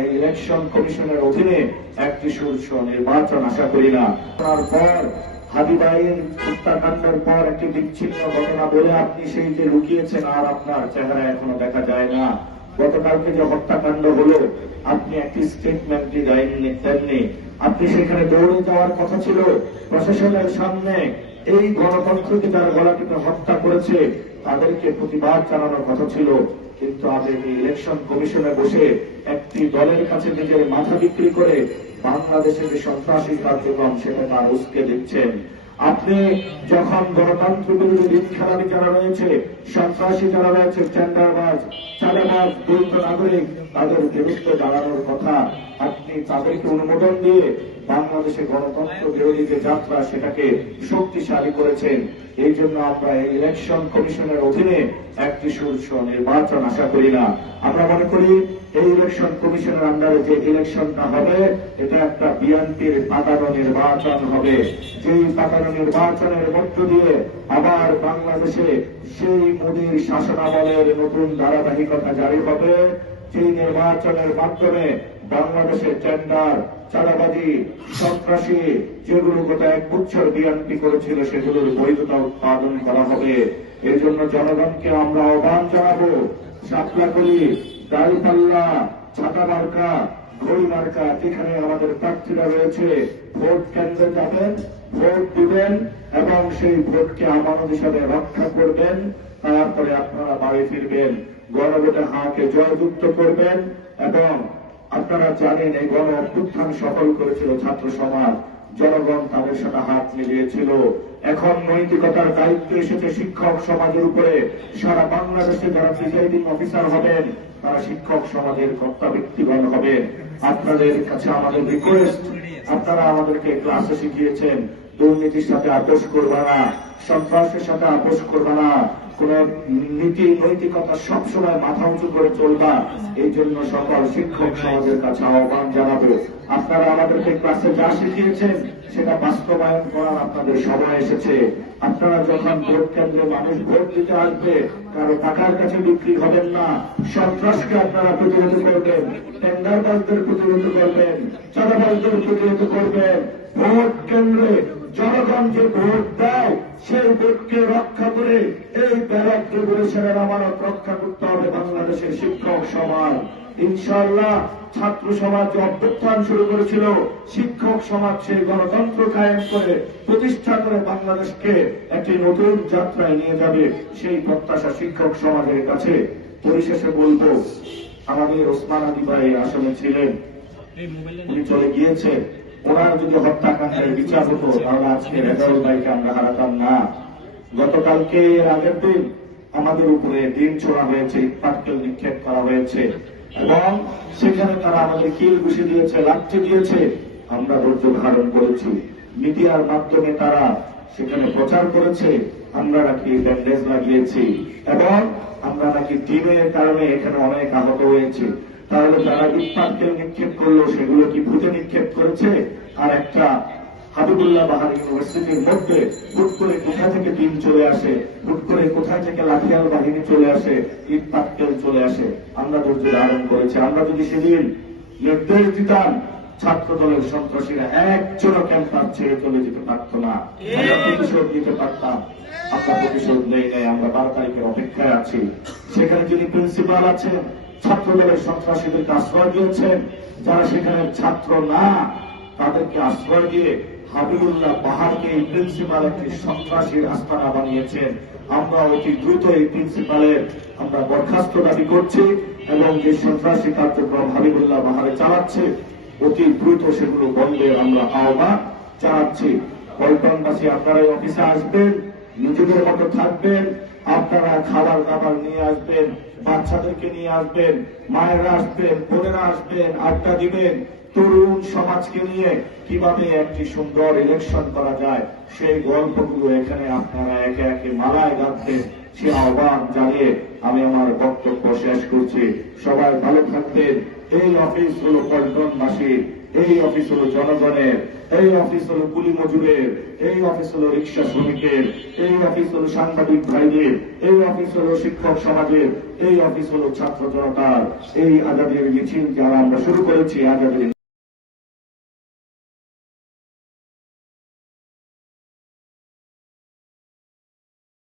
এই ইলেকশন কমিশনের অধীনে একটি সুষ্ঠু নির্বাচন আশা করি না। পর হাবিবাইন হত্যাকাণ্ডের পর একটি বিচ্ছিন্ন ঘটনা বলে আপনি সেই যে লুকিয়েছেন আর আপনার চেহারা এখনো দেখা যায় না। গতকালকে যে হত্যাকাণ্ড হলো আপনি একটি স্টেটমেন্টই দেননি। আপনি সেখানে দৌড়ে যাওয়ার কথা ছিল প্রশাসনের সামনে। এই গণতন্ত্রকে যারা গলা টিপে হত্যা করেছে তাদেরকে প্রতিবাদ জানানোর কথা ছিল, কিন্তু আপনি ইলেকশন কমিশনে বসে একটি দলের কাছে নিজের মাথা বিক্রি করে বাংলাদেশের যে সন্ত্রাসী কার্যক্রম সেটা তার উস্কে দিচ্ছেন। আপনি যখন গণতন্ত্র বিরোধী দিন খেলাপি যারা রয়েছে, সন্ত্রাসী যারা রয়েছে, টেন্ডারবাজ, চাঁদাবাজ, দলিত নাগরিক, তাদের বিরুদ্ধে দাঁড়ানোর কথা, আপনি তাদেরকে অনুমোদন দিয়ে বাংলাদেশে গণতন্ত্র বিরোধী যে যাত্রা সেটাকে শক্তিশালী করেছেন। এই জন্য আমরা এই ইলেকশন কমিশনের অধীনে একটি সুষ্ঠু নির্বাচন আশা করি না। আমরা মনে করি এই ইলেকশন কমিশনের আন্ডারে যে ইলেকশনটা হবে এটা একটা বিএনপির পাতানো নির্বাচন হবে। যেই পাতানো নির্বাচনের মধ্য দিয়ে আবার বাংলাদেশে সেই মোদীর শাসনামলের নতুন ধারাবাহিকতা জারি হবে। সেই নির্বাচনের মাধ্যমে বাংলাদেশের টেন্ডার, চাঁদাবাজি, সন্ত্রাসী যেগুলো গত এক বছর বিএনপি করেছিল সেগুলোর বৈধতা উৎপাদন করা হবে। এর জন্য জনগণকে আমরা আহ্বান জানাবো, সাতলাকলি, দাঁড়িপাল্লা, ছাতা মার্কা, ঘড়ি মার্কা যেখানে আমাদের প্রার্থীরা রয়েছে, ভোট কেন্দ্রে যাবেন, ভোট দিবেন এবং সেই ভোটকে আমানত হিসাবে রক্ষা করবেন। তারপরে আপনারা বাড়ি ফিরবেন, গণভোটের হাঁকে জয়যুক্ত করবেন। এবং আপনারা জানেন এই গণ অভ্যুত্থান সফল করেছিল ছাত্র সমাজ, জনগণ তাদের সাথে হাত মিলিয়েছিল। এখন নৈতিকতার দায়িত্ব এসেছে শিক্ষক সমাজের উপরে। সারা বাংলাদেশে যারা প্রিসাইডিং অফিসার হবেন তারা শিক্ষক সমাজের কর্তা ব্যক্তিগণ হবেন। আপনাদের কাছে আমাদের রিকোয়েস্ট, আপনারা আমাদেরকে ক্লাসে শিখিয়েছেন দুর্নীতির সাথে আপোষ করবা না, সন্ত্রাসের সাথে আপোষ করবা না, কোন নীতি নৈতিকতা সবসময় মাথা উঁচু করে চলবা। এই জন্য সকল শিক্ষক সমাজের কাছে আহ্বান জানাবো, আপনারা আমাদেরকে ক্লাসে যা শিখিয়েছেন সেটা বাস্তবায়ন করার আপনাদের সময় এসেছে। আপনারা যখন ভোট কেন্দ্রে মানুষ ভোট দিতে আসবে কারো টাকার কাছে বিক্রি হবেন না। সন্ত্রাসকে আপনারা প্রতিরোধ করবেন, টেন্ডারবাজদের প্রতিরোধ করবেন, চাঁদাবাজদের প্রতিরোধ করবেন। ভোট কেন্দ্রে জনগণ যে ভোট দেয় সেই ভোটকে রক্ষা করে এই ব্যালট রেগুলেশনের আমানত রক্ষা করতে হবে বাংলাদেশের শিক্ষক সমাজ। ইনশাআল্লাহ ছাত্র সমাজ যে অভ্যুত্থান শুরু করেছিল, শিক্ষক সমাজ সেই গণতন্ত্র কায়েম করে প্রতিষ্ঠা করে বাংলাদেশকে একটি নতুন যাত্রায় নিয়ে যাবে, সেই প্রত্যাশা শিক্ষক সমাজের কাছে। পরিশেষে বলবো, আমাদের ওসমান আলী ভাই আসামে ছিলেন, উনি চলে গিয়েছে। ওনার যদি হত্যাকাণ্ডের বিচার হতো তাহলে আজকে রেজাউল ভাইকে আমরা হারাতাম না। গতকালকে আগের দিন আমাদের উপরে ডিম ছোড়া হয়েছে, পাটকেল নিক্ষেপ করা হয়েছে এবং সেখানে তারা আমাদের কিল ঘুষি দিয়েছে, লাঠি দিয়েছে। আমরা ধৈর্য ধারণ করেছি। মিডিয়ার মাধ্যমে তারা সেখানে প্রচার করেছে আমরা নাকি ব্যান্ডেজ লাগিয়েছি এবং আমরা নাকি ডিমের কারণে এখানে অনেক আহত হয়েছে। তাহলে যারা ইটপাটকেল নিক্ষেপ করলো সেগুলো কি ভূতে নিক্ষেপ করেছে? আর একটা হাবিবুল্লাহ বাহার ইউনিভার্সিটির মধ্যে হুট করে কোথা থেকে টিম চলে আসে, হুট করে কোথায় থেকে লাঠিয়াল বাহিনী চলে আসে, ইটপাটকেল চলে আসে। আমরা ধৈর্য ধারণ করেছি। আমরা যদি সেদিন নির্দেশ দিতাম ছাত্র দলের সন্ত্রাসীরা একজনও ক্যাম্পাস ছেড়ে চলে যেতে পারত না, আমরা প্রতিশোধ নিতে পারতাম। আমরা প্রতিশোধ নেই নাই, আমরা 12 তারিখের অপেক্ষায় আছি। সেখানে যিনি প্রিন্সিপাল আছেন ছাত্র দলের সন্ত্রাসীদেরকে আশ্রয় দিয়েছেন, যারা সেখানে ছাত্র না তাদেরকে আশ্রয় দিয়ে হাবিবুল্লাহ বাহারকে এই প্রিন্সিপাল একটি সন্ত্রাসীর আস্তানা বানিয়েছেন। আমরা অতি দ্রুত এই প্রিন্সিপালের আমরা বরখাস্ত দাবি করছি এবং যে সন্ত্রাসী কার্যক্রম হাবিবুল্লাহ বাহারে চালাচ্ছে অতি দ্রুত সেগুলো বন্ধের আমরা আহ্বান জানাচ্ছি। পল্টনবাসী আপনারা এই অফিসে আসবেন, নিজেদের মতো থাকবেন, আপনারা খাবার দাবার নিয়ে আসবেন, বাচ্চাদেরকে নিয়ে আসবেন, মায়েরা আসবেন, বোনেরা আসবেন, আড্ডা দিবেন। তরুণ সমাজকে নিয়ে কিভাবে একটি সুন্দর ইলেকশন করা যায় সেই গল্পগুলো এখানে আপনারা একে একে মালায় গাঁথবেন, সে আহ্বান জানিয়ে আমি আমার বক্তব্য শেষ করছি। সবাই ভালো থাকবেন, এই অফিস হলো পল্টনবাসীর, এই অফিস হলো জনগণের, এই অফিস হলো কুলি মজুরের, এই অফিস হলো রিক্সা শ্রমিকের, এই অফিস হলো সাংবাদিক ভাইদের, এই অফিস হলো শিক্ষক সমাজের, এই অফিস হলো ছাত্র জনতার। এই আজাদের মিছিল যারা আমরা শুরু করেছি, আজাদের